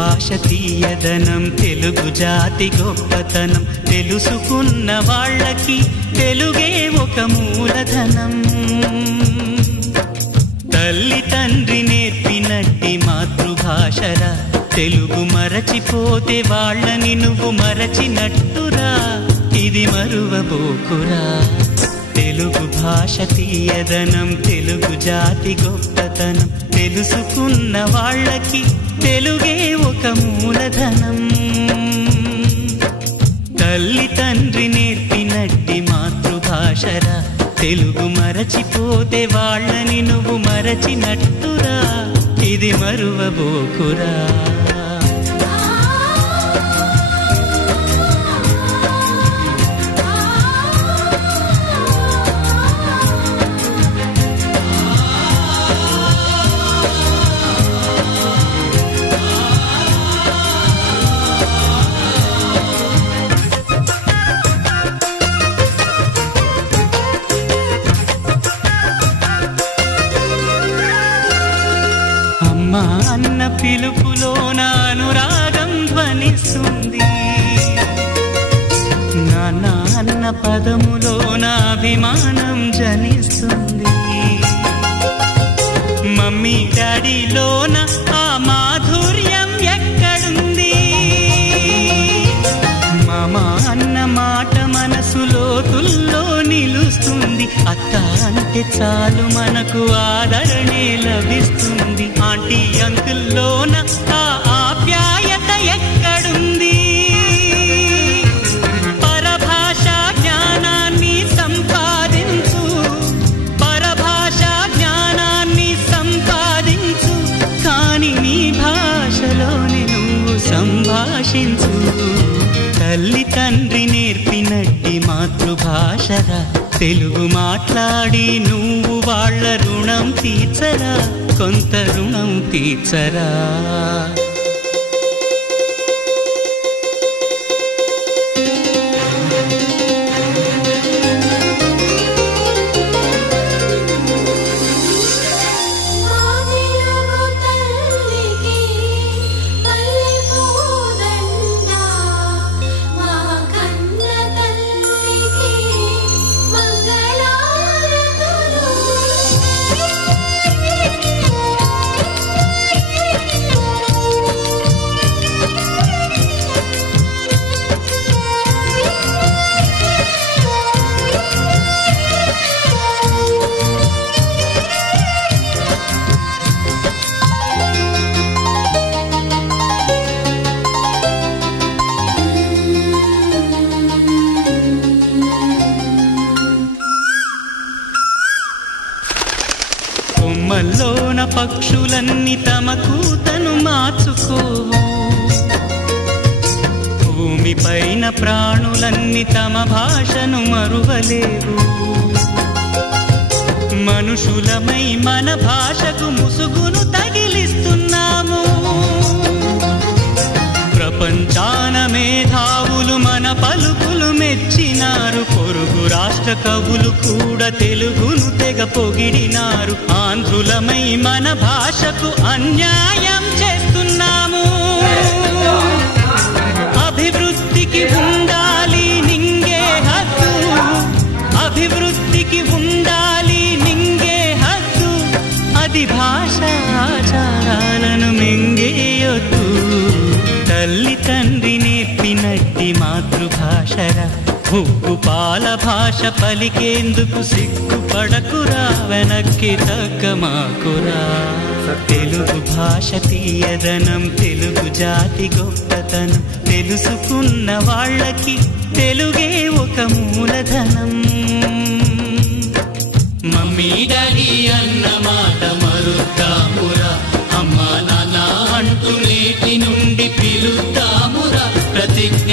భాష తీయదనం తెలుగు జాతి గొప్పతనం తెలుసుకున్న వాళ్ళకి తెలుగే ఒక మూలధనం తల్లి తండ్రి నేర్పినట్టి మాతృభాషరా తెలుగు మరచిపోతే వాళ్ళని నువ్వు మరచినట్టురా ఇది మరువబోకురా తెలుగు భాష తీయదనం తెలుగు జాతి గొప్పతనం తెలుసుకున్న వాళ్ళకి తెలుగే ఒక మూలధనం తల్లి తండ్రి నేర్పినట్టి మాతృభాషరా తెలుగు మరచిపోతే వాళ్ళని నువ్వు మరచినట్టురా ఇది మరువబోకురా అమ్మా అన్న పిలుపులో అనురాగం ధ్వనిస్తుంది నాన్న అన్న పదములో అభిమానం జనిస్తుంది మమ్మీ డాడీలోన ఆ మాధుర్యం ఎక్కడుంది మామ అన్న మాట మనసులో తుల్లో నిలుస్తుంది అత్త అంటే చాలు మనకు ఆదరణే లభిస్తుంది ఆంటీ అంకుల్లోన ఆ ఆప్యాయత ఎక్కడుంది పరభాషా జ్ఞానాన్ని సంపాదించు పరభాషా జ్ఞానాన్ని సంపాదించు కాని నీ భాషలోనే నువ్వు సంభాషించు తల్లి తండ్రి నేర్పినట్టి మాతృభాషరా తెలుగు మాట్లాడి నువ్వు వాళ్ళ రుణం తీర్చరా కొంత రుణం తీర్చరా కొమ్మల్లోన పక్షులన్నీ తమ కూతను మార్చుకోవు భూమిపైన ప్రాణులన్నీ తమ భాషను మరువలేవు మనుషులమై మన భాషకు ముసుగును తగిలిస్తున్నాము ప్రపంచాన మేధావులు మన పలుకులు మెచ్చినారు పొరుగు రాష్ట్ర కవులు కూడా తెలుగును తెగ పొగిడినారు ఆంధ్రులమై మన భాషకు అన్యాయం చేస్తున్నాము అభివృద్ధికి ఉండాలి నింగే హక్కు అభివృద్ధికి ఉండాలి నింగే హక్కు అది భాష ఆచారాలను మింగేయొద్దు తల్లి తండ్రి నేర్పినట్టి మాతృభాషరా ఉప్పు పాల భాష పలికేందుకు సిగ్గుపడకురా వెనక్కి తగ్గమాకురా తెలుగు భాష తీయదనం తెలుగు జాతి గొప్పతనం తెలుసుకున్న వాళ్ళకి తెలుగే ఒక మూలధనం మమ్మీ డాడీ అన్న మాట మరుద్దామురా అమ్మా నాన్న అంటూ నేటి నుండి పిలుద్దామురా ప్రతిజ్ఞ